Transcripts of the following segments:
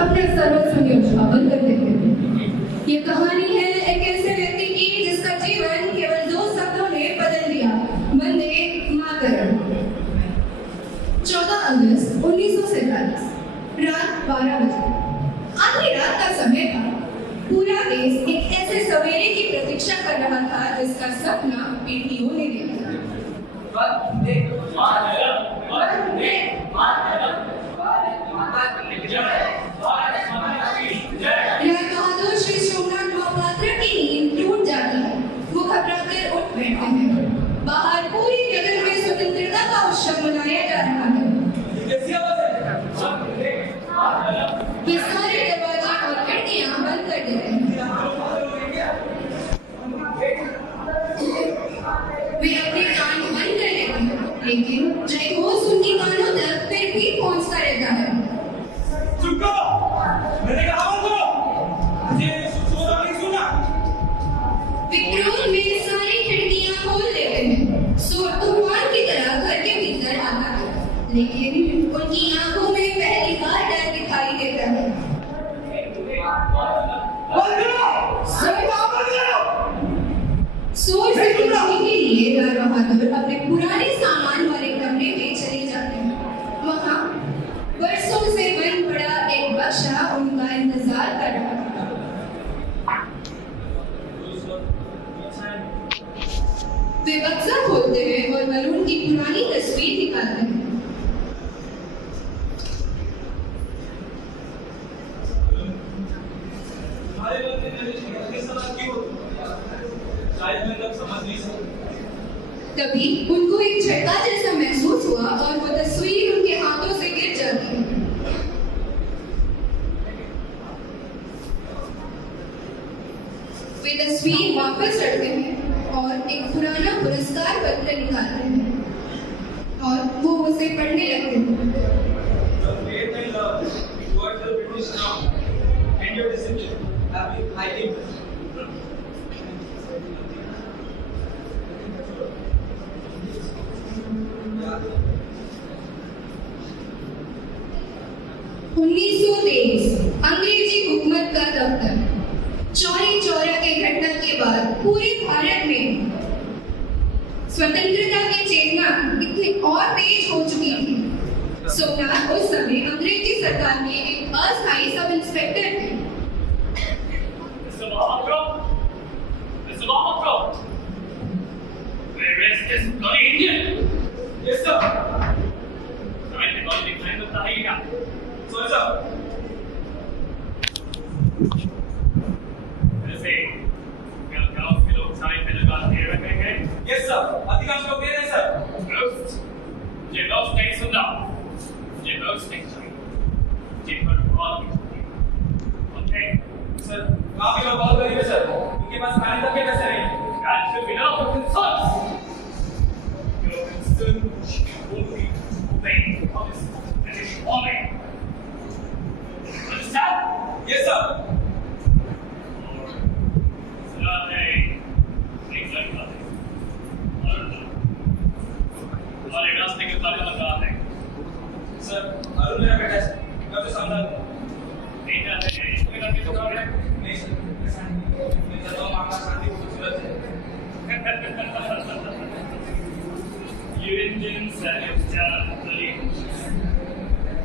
अपने सर्वस्व न्योछावर कर देते हैं। ये कहानी है एक ऐसे व्यक्ति की जिसका जीवन केवल 2 शब्दों ने बदल दिया, वंदे मातरम। 14 अगस्त 1947 रात 12 बजे आधी रात का समय था। पूरा देश एक ऐसे सवेरे की प्रतीक्षा कर रहा था जिसका सपना पीढ़ियों ने देखा। वंदे मातरम, वंदे मातरम, भारत माता की जय, भारत माता की जय। राज बहादुर श्री सोमनाथ महापात्र की नींद टूट जाती है। वो घबराकर उठ बैठते हैं। बाहर पूरी जगत में स्वतंत्रता का उत्सव मनाया जा रहा है। ये सारे दरवाजे और खिड़कियां बंद कर देते हैं। वे अपने कान बंद कर लेते हैं, लेकिन जय घोष उनकी कानों तक फिर भी पहुंचता रहता है। चुप करो, मैंने कहा बंद करो। मुझे सुना नहीं सुना। विक्रोल में सारी खिड़कियां खोल देते हैं। सूर्य तूफान की तरह घर के भीतर आता है, लेकिन उनकी आंखों में पहली बार डर दिखाई देता है। सूर्य से बचने के लिए राज बहादुर अपने पुराने सामान वाले कमरे में चले जाते हैं। वहां वर्षों से बंद पड़ा एक बक्सा उनका इंतजार कर रहा था। वे बक्सा खोलते हैं और वरुण की पुरानी तस्वीर निकालते हैं। तभी उनको एक झटका जैसा महसूस हुआ और वो तस्वीर उनके हाथों से गिर जाती है। वे तस्वीर वापस रखते हैं और एक पुराना पुरस्कार पत्र निकालते हैं और वो उसे पढ़ने लगते हैं। अंग्रेजी हुकूमत का दफ्तर। चौरी चौरा के घटना के बाद पूरे भारत में स्वतंत्रता की चेतना इतनी और तेज हो चुकी थी। सोमनाथ उस समय अंग्रेजी सरकार में एक अस्थायी सब इंस्पेक्टर थे। Where is this bloody Indian? Yes, sir. Right, the body declined with the high. Sorry, sir. वैसे क्या गांव के लोग सारे पे लगा दे रहे हैं? Yes, sir. अधिकांश लोग दे रहे हैं, sir. रोस्ट, ये रोस्ट नहीं सुनना, ये रोस्ट नहीं चाहिए, ये पर बहुत ओके, सर काफी लोग बहुत गरीब है, सर। उनके पास खाने तक के पैसे नहीं। that should be enough of concerns. Your concern will be obeying honest and informing. Understand? Yes, sir. रास्ते के बारे में कहा है सर अरुण मेरा बेटा है, मैं तो समझा नहीं जाते हैं इसमें करके तो कर नहीं सर, मैं तो मामला शादी खूबसूरत है। You Indians and your child believe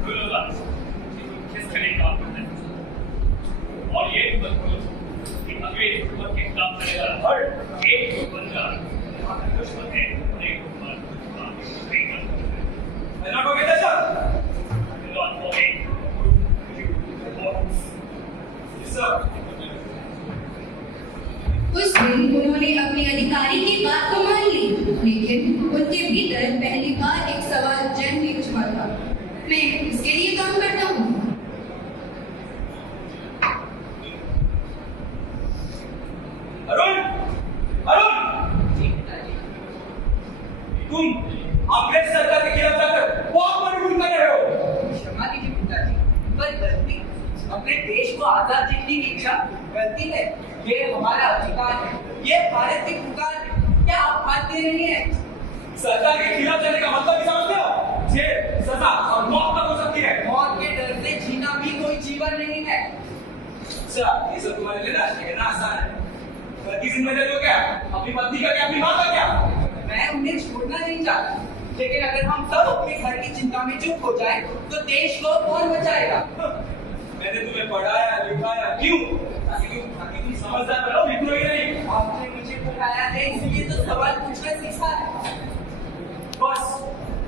good luck किसके लिए काम करते हैं और ये मजबूत कि अंग्रेज हुकूमत के काम करेगा और एक बंदा दुश्मन है एक हुकूमत नहीं करता मैं ना कोई कहता sir not for me sir. उस दिन उन्होंने अपने अधिकारी की बात तो मान ली, लेकिन उनके भीतर पहली बार एक सवाल जन्म ले चुका था, मैं इसके लिए काम करता हूँ। अरुण, अरुण, तुम अंग्रेज सरकार के खिलाफ जाकर बहुत बड़ी भूल कर रहे हो। क्षमा कीजिए पिताजी, पर गलती अपने देश को आजाद जीतने की इच्छा गलती है। ये हमारा अधिकार है, ये भारत की पुकार है। क्या आप मानते नहीं है? सरकार के खिलाफ जाने का मतलब समझते हो? जेल, सजा और मौत तक हो सकती है। मौत के डर से जीना भी कोई कोई जीवन नहीं है। अच्छा, ये सब तुम्हारे लिए कहना आसान है। घर की जिम्मेदारी हो क्या? अपनी पत्नी का क्या, अपनी माँ का क्या? मैं उन्हें छोड़ना नहीं चाहता, लेकिन अगर हम सब अपने घर की चिंता में चुप हो जाए तो देश को कौन बचाएगा? मैंने तुम्हें पढ़ाया लिखाया क्यों? ताकि तुम समझदार बनो, विद्रोही नहीं। आपने मुझे पढ़ाया है, इसलिए तो सवाल पूछना सीखा है। बस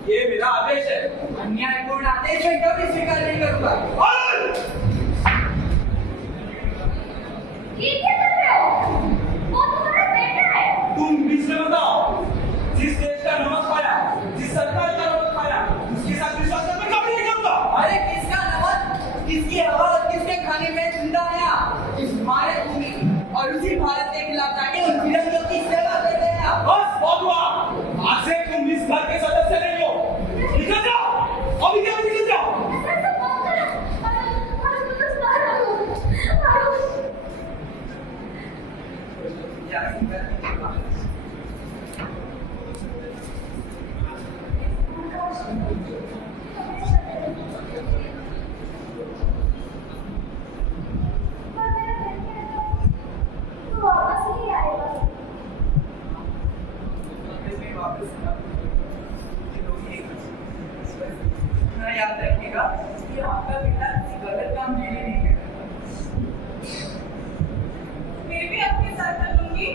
ये मेरा आदेश है। अन्यायपूर्ण आदेश है, कभी स्वीकार नहीं करूंगा। ये क्या कर रहे हो? वो तुम्हारा बेटा है। तुम बीच में बताओ, जिस देश का नमक खाया, जिस सरकार का नमक खाया, उसके साथ विश्वास करना कभी नहीं करूंगा। अरे किसका नमक, किसकी हवा और किसके खाने में जिंदा आया? इस भारत भूमि और उसी भारत के खिलाफ जाके उन विरंगियों की सेवा करते हैं। बस बहुत हुआ, आज से तुम इस घर के सदस्य नहीं हो। निकल जाओ, अभी क्या निकल जाओ। याद रखिएगा कि आपका बेटा किसी गलत काम के लिए नहीं करता। मैं भी आपके साथ चलूंगी।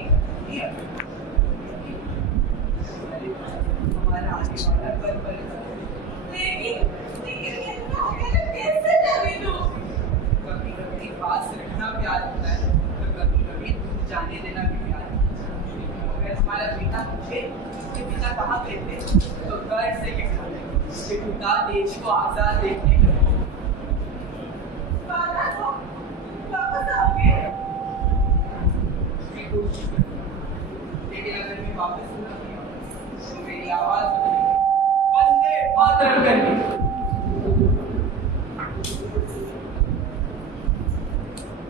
हमारा आने वाला पल लेकिन ये तो अकेले कैसे जाने दूं? कभी कभी पास रखना प्यार होता है, तो कभी कभी दूर जाने देना भी प्यार होता है। अगर हमारा बेटा पूछे कि पिता कहाँ गए थे, तो गर्व से कहना कि पिता देश को आजाद देखने गए। वापस आओगे? मैं कोशिश करूंगा, लेकिन अगर मैं वापस ना गया तो मेरी आवाज बदलेगी, वंदे मातरम करके।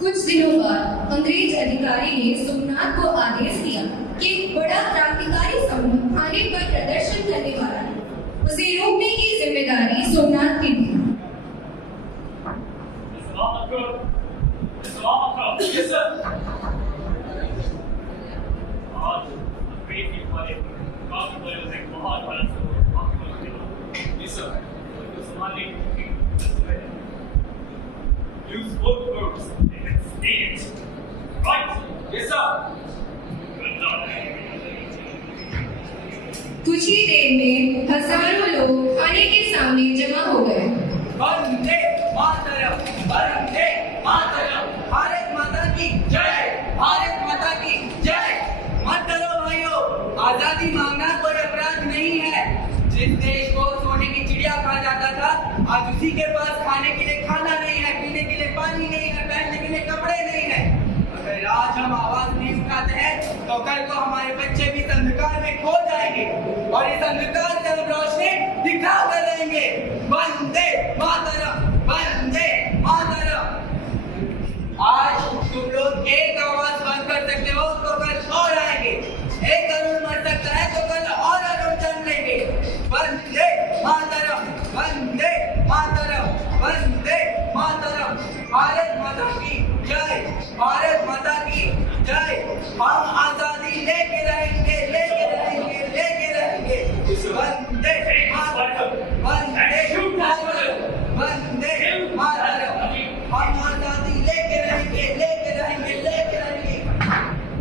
कुछ दिनों बाद अंग्रेज अधिकारी ने सोमनाथ को आदेश दिया कि एक बड़ा क्रांतिकारी समूह थाने पर प्रदर्शन करने वाला है। उसे रोकने की जिम्मेदारी सोमनाथ की थी। Yes, sir. आज अंग्रेज के हमारे कांस्टेबल से बहुत बड़ा सवाल। Yes, sir. तो संभालने की use both verbs in state. Right? Yes, sir. Good luck. कुछ ही देर में हजारों लोग थाने के सामने जमा हो गए। वंदे मातरम, वंदे मातरम, भारत माता की जय, भारत माता की जय। मत डरो भाइयों, आजादी मांगना कोई अपराध नहीं है। जिस देश को सोने की चिड़िया कहा जाता था, आज उसी के पास खाने के लिए खाना नहीं है, पीने के लिए पानी नहीं है, पहनने के लिए कपड़े नहीं है। अगर आज हम आवाज नहीं उठाते हैं तो कल को हमारे बच्चे भी इस अंधकार में खो जाएंगे और इस अंधकार से हम रोशनी दिखा कर रहेंगे। वंदे मातरम, वंदे मातरम। आज तुम लोग एक आवाज बंद कर सकते हो तो कल और आएंगे। एक अरुण मर सकता है तो कल और अरुण जन्म लेंगे। वंदे मातरम, वंदे मातरम, वंदे मातरम। भारत माता की जय, भारत माता की जय। हम आजादी लेके रहेंगे, लेके रहेंगे, लेके रहेंगे। वंदे मातरम, वंदे मातरम, वंदे मातरम। हम आजादी लेके रहेंगे, लेके रहेंगे, लेके रहेंगे।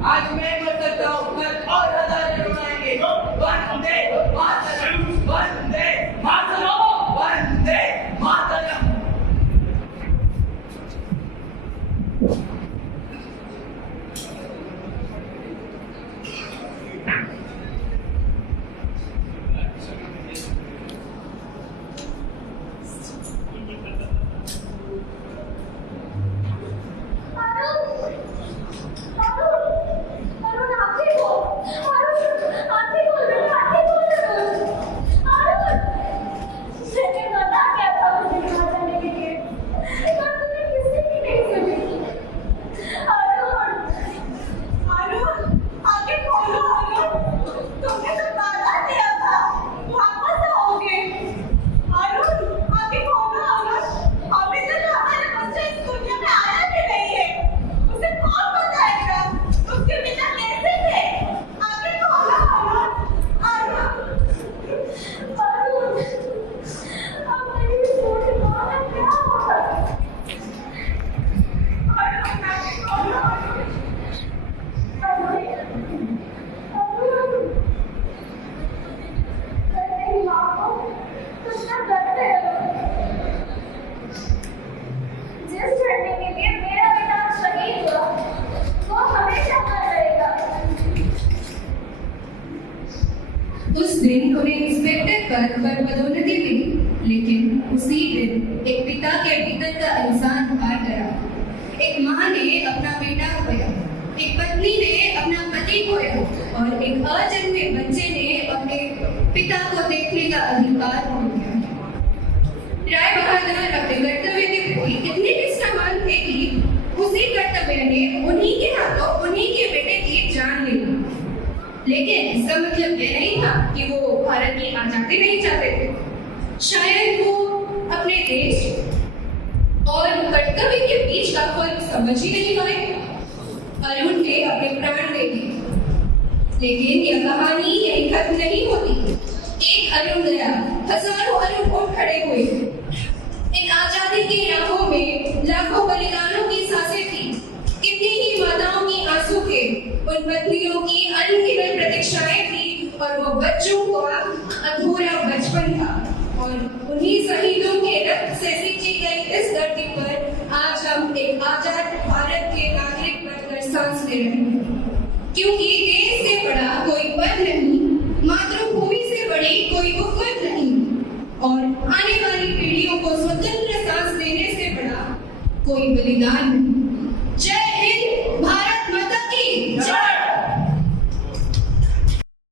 आज मैं मर सकता हूँ, कल और हजार जरूर आएंगे। वंदे मातरम, वंदे मातरम, वंदे मातरम। उसी दिन एक पिता के भीतर का इंसान हार करा। एक माँ ने अपना बेटा खोया, एक पत्नी ने अपना पति खोया और एक अजन्मे बच्चे ने अपने पिता को देखने का अधिकार खो दिया। राय बहादुर अपने कर्तव्य के प्रति इतने निष्ठावान थे कि उसी कर्तव्य ने उन्हीं के हाथों उन्हीं के बेटे की जान ले ली। लेकिन इसका मतलब यह नहीं था कि वो भारत की आजादी नहीं चाहते थे। शायद वो अपने देश और कर्तव्य के बीच का फर्क समझ ही नहीं पाए। अरुण ने अपने प्राण दे दिए, लेकिन यह कहानी यही खत्म नहीं होती। एक अरुण गया, हजारों अरुण उठ खड़े हुए। इन आजादी की राहों में लाखों बलिदानों की सांसें थी, कितनी ही माताओं की आंसू थे, उन पत्नियों की अनगिनत प्रतीक्षाएं थी और वो बच्चों का अधूरा बचपन था। और उन्हीं शहीदों के रक्त से सींची गई इस धरती पर आज हम एक आजाद भारत के नागरिक बनकर सांस ले रहे हैं। क्योंकि देश से बड़ा कोई पद नहीं, मातृभूमि से बड़ी कोई उफ़्फ़त नहीं, और आने वाली पीढ़ियों को स्वतंत्र सांस देने से बड़ा कोई बलिदान नहीं। जय